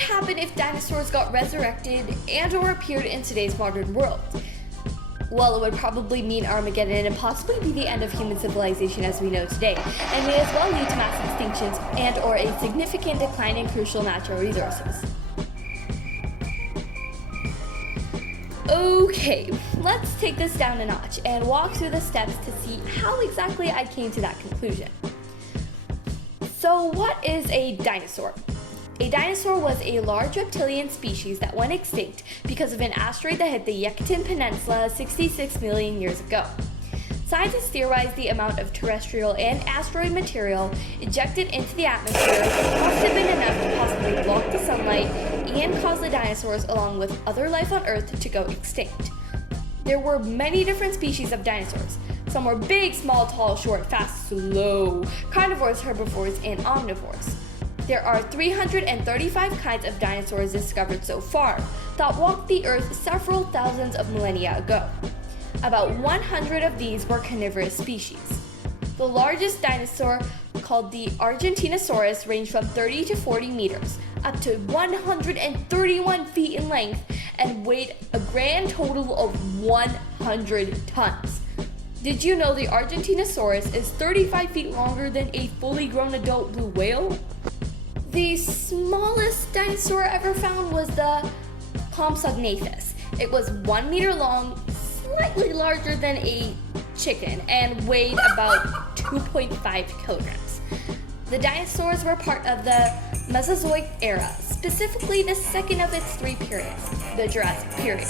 would happen if dinosaurs got resurrected and or appeared in today's modern world? Well, it would probably mean Armageddon and possibly be the end of human civilization as we know today, and may as well lead to mass extinctions and or a significant decline in crucial natural resources. Okay, let's take this down a notch and walk through the steps to see how exactly I came to that conclusion. So what is a dinosaur? A dinosaur was a large reptilian species that went extinct because of an asteroid that hit the Yucatan Peninsula 66 million years ago. Scientists theorize the amount of terrestrial and asteroid material ejected into the atmosphere must have been enough to possibly block the sunlight and cause the dinosaurs, along with other life on Earth, to go extinct. There were many different species of dinosaurs. Some were big, small, tall, short, fast, slow, carnivores, herbivores, and omnivores. There are 335 kinds of dinosaurs discovered so far that walked the Earth several thousands of millennia ago. About 100 of these were carnivorous species. The largest dinosaur, called the Argentinosaurus, ranged from 30 to 40 meters, up to 131 feet in length, and weighed a grand total of 100 tons. Did you know the Argentinosaurus is 35 feet longer than a fully grown adult blue whale? The smallest dinosaur ever found was the Compsognathus. It was 1 meter long, slightly larger than a chicken, and weighed about 2.5 kilograms. The dinosaurs were part of the Mesozoic era, specifically the second of its three periods, the Jurassic period.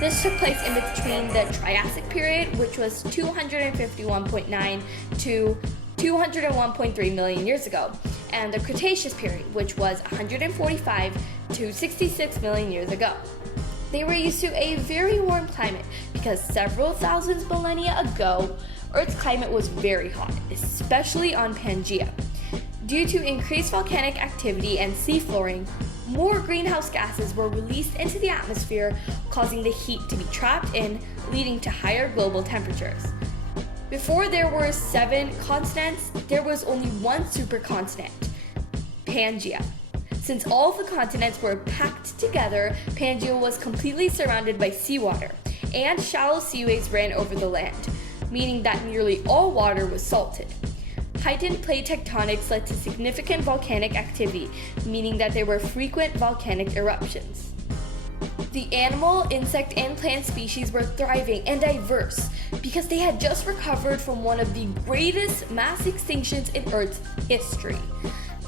This took place in between the Triassic period, which was 251.9 to 201.3 million years ago, and the Cretaceous period, which was 145 to 66 million years ago. They were used to a very warm climate because several thousand millennia ago, Earth's climate was very hot, especially on Pangaea. Due to increased volcanic activity and seaflooring, more greenhouse gases were released into the atmosphere, causing the heat to be trapped in, leading to higher global temperatures. Before there were 7 continents, there was only one supercontinent, Pangaea. Since all of the continents were packed together, Pangaea was completely surrounded by seawater, and shallow seaways ran over the land, meaning that nearly all water was salted. Heightened plate tectonics led to significant volcanic activity, meaning that there were frequent volcanic eruptions. The animal, insect, and plant species were thriving and diverse because they had just recovered from one of the greatest mass extinctions in Earth's history.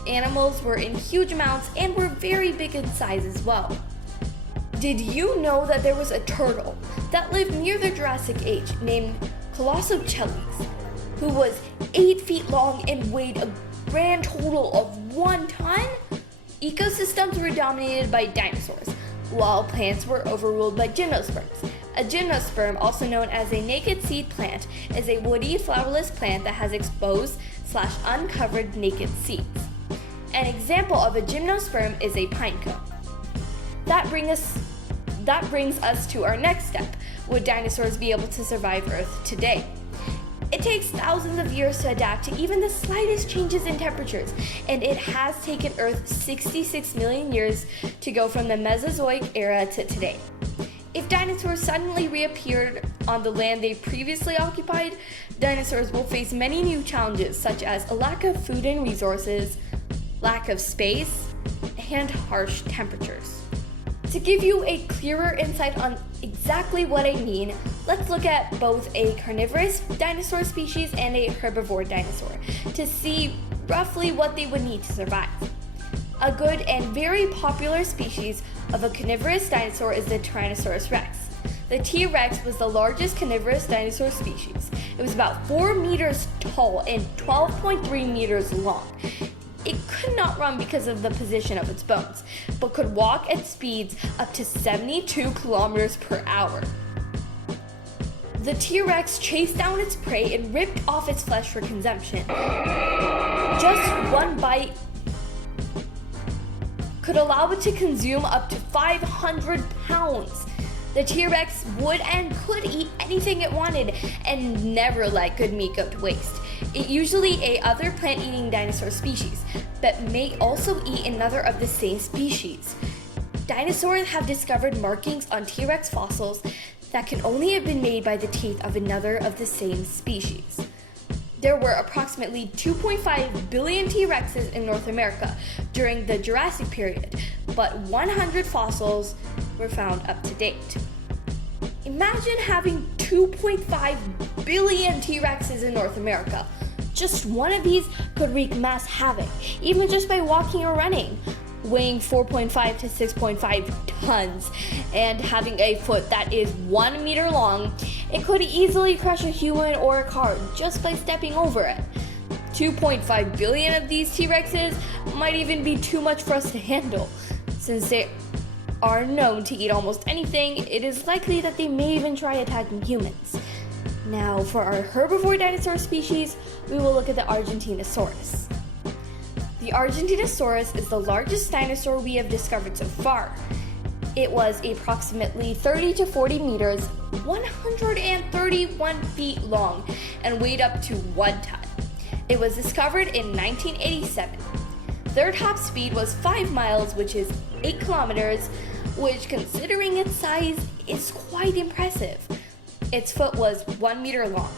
Animals were in huge amounts and were very big in size as well. Did you know that there was a turtle that lived near the Jurassic Age named Colossocheles, who was 8 feet long and weighed a grand total of 1 ton? Ecosystems were dominated by dinosaurs, while plants were overruled by gymnosperms. A gymnosperm, also known as a naked seed plant, is a woody, flowerless plant that has exposed/uncovered naked seeds. An example of a gymnosperm is a pine cone. That brings us to our next step. Would dinosaurs be able to survive Earth today? It takes thousands of years to adapt to even the slightest changes in temperatures, and it has taken Earth 66 million years to go from the Mesozoic era to today. If dinosaurs suddenly reappeared on the land they previously occupied, dinosaurs will face many new challenges, such as a lack of food and resources, lack of space, and harsh temperatures. To give you a clearer insight on exactly what I mean, let's look at both a carnivorous dinosaur species and a herbivore dinosaur to see roughly what they would need to survive. A good and very popular species of a carnivorous dinosaur is the Tyrannosaurus rex. The T-Rex was the largest carnivorous dinosaur species. It was about 4 meters tall and 12.3 meters long. It could not run because of the position of its bones, but could walk at speeds up to 72 kilometers per hour. The T-Rex chased down its prey and ripped off its flesh for consumption. Just one bite could allow it to consume up to 500 pounds. The T-Rex would and could eat anything it wanted and never let good meat go to waste. It usually ate other plant-eating dinosaur species, but may also eat another of the same species. Dinosaurs have discovered markings on T-Rex fossils that can only have been made by the teeth of another of the same species. There were approximately 2.5 billion T-Rexes in North America during the Jurassic period, but 100 fossils were found up to date. Imagine having 2.5 billion T-Rexes in North America. Just one of these could wreak mass havoc, even just by walking or running. Weighing 4.5 to 6.5 tons and having a foot that is 1 meter long, it could easily crush a human or a car just by stepping over it. 2.5 billion of these T-Rexes might even be too much for us to handle. Since they are known to eat almost anything, it is likely that they may even try attacking humans. Now, for our herbivore dinosaur species, we will look at the Argentinosaurus. The Argentinosaurus is the largest dinosaur we have discovered so far. It was approximately 30 to 40 meters, 131 feet long, and weighed up to 1 ton. It was discovered in 1987. Their top speed was 5 miles, which is 8 kilometers, which, considering its size, is quite impressive. Its foot was 1 meter long.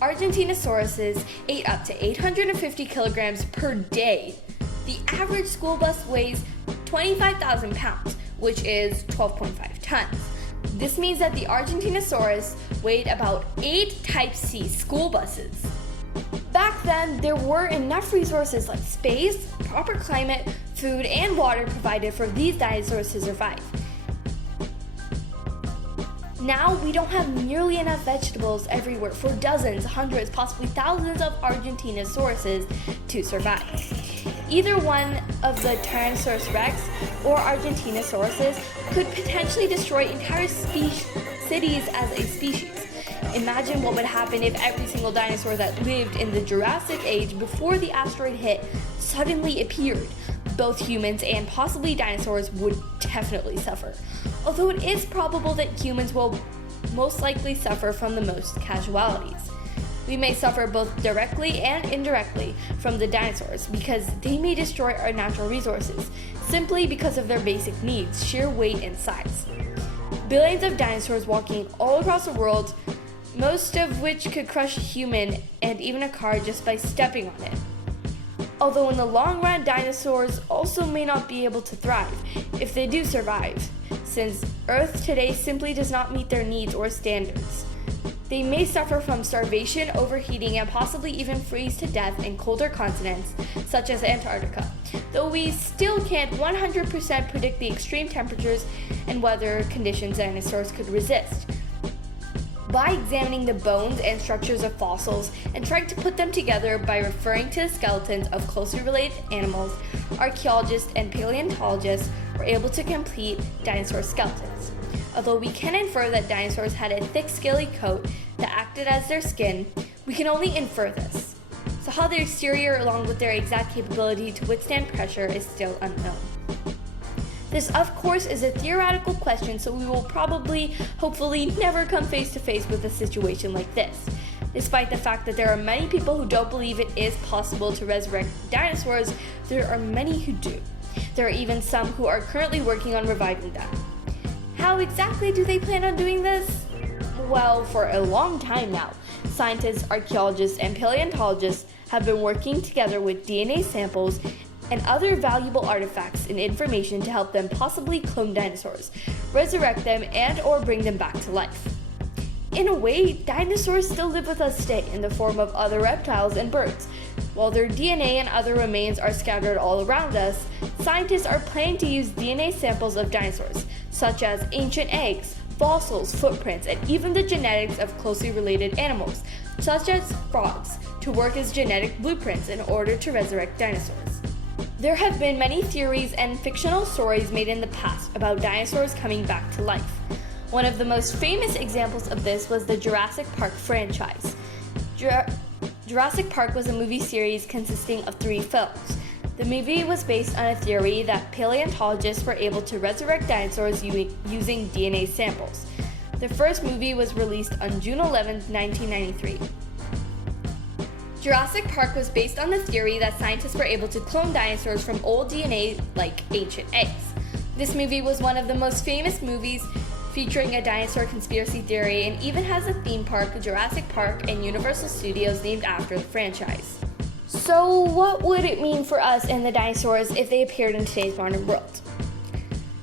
Argentinosauruses ate up to 850 kilograms per day. The average school bus weighs 25,000 pounds, which is 12.5 tons. This means that the Argentinosaurus weighed about 8 Type C school buses. Back then, there were enough resources like space, proper climate, food, and water provided for these dinosaurs to survive. Now, we don't have nearly enough vegetables everywhere for dozens, hundreds, possibly thousands of Argentinosauruses to survive. Either one of the Tyrannosaurus rex or Argentinosauruses could potentially destroy entire cities as a species. Imagine what would happen if every single dinosaur that lived in the Jurassic Age before the asteroid hit suddenly appeared. Both humans and possibly dinosaurs would definitely suffer, although it is probable that humans will most likely suffer from the most casualties. We may suffer both directly and indirectly from the dinosaurs because they may destroy our natural resources simply because of their basic needs, sheer weight and size. Billions of dinosaurs walking all across the world, most of which could crush a human and even a car just by stepping on it. Although in the long run, dinosaurs also may not be able to thrive if they do survive, since Earth today simply does not meet their needs or standards. They may suffer from starvation, overheating, and possibly even freeze to death in colder continents, such as Antarctica, though we still can't 100% predict the extreme temperatures and weather conditions dinosaurs could resist. By examining the bones and structures of fossils and trying to put them together by referring to the skeletons of closely related animals, archaeologists and paleontologists were able to complete dinosaur skeletons. Although we can infer that dinosaurs had a thick scaly coat that acted as their skin, we can only infer this. So how their exterior along with their exact capability to withstand pressure is still unknown. This, of course, is a theoretical question, so we will probably, hopefully, never come face to face with a situation like this. Despite the fact that there are many people who don't believe it is possible to resurrect dinosaurs, there are many who do. There are even some who are currently working on reviving them. How exactly do they plan on doing this? Well, for a long time now, scientists, archaeologists, and paleontologists have been working together with DNA samples and other valuable artifacts and information to help them possibly clone dinosaurs, resurrect them, and or bring them back to life. In a way, dinosaurs still live with us today in the form of other reptiles and birds. While their DNA and other remains are scattered all around us, scientists are planning to use DNA samples of dinosaurs, such as ancient eggs, fossils, footprints, and even the genetics of closely related animals, such as frogs, to work as genetic blueprints in order to resurrect dinosaurs. There have been many theories and fictional stories made in the past about dinosaurs coming back to life. One of the most famous examples of this was the Jurassic Park franchise. Jurassic Park was a movie series consisting of 3 films. The movie was based on a theory that paleontologists were able to resurrect dinosaurs using DNA samples. The first movie was released on June 11, 1993. Jurassic Park was based on the theory that scientists were able to clone dinosaurs from old DNA like ancient eggs. This movie was one of the most famous movies featuring a dinosaur conspiracy theory and even has a theme park, Jurassic Park, and Universal Studios named after the franchise. So what would it mean for us and the dinosaurs if they appeared in today's modern world?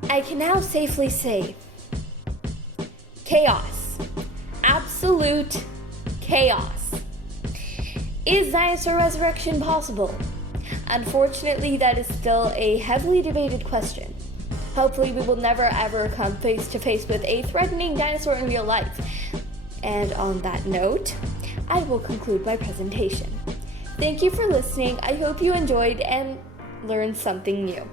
I can now safely say, chaos. Absolute chaos. Is dinosaur resurrection possible? Unfortunately, that is still a heavily debated question. Hopefully, we will never ever come face to face with a threatening dinosaur in real life. And on that note, I will conclude my presentation. Thank you for listening. I hope you enjoyed and learned something new.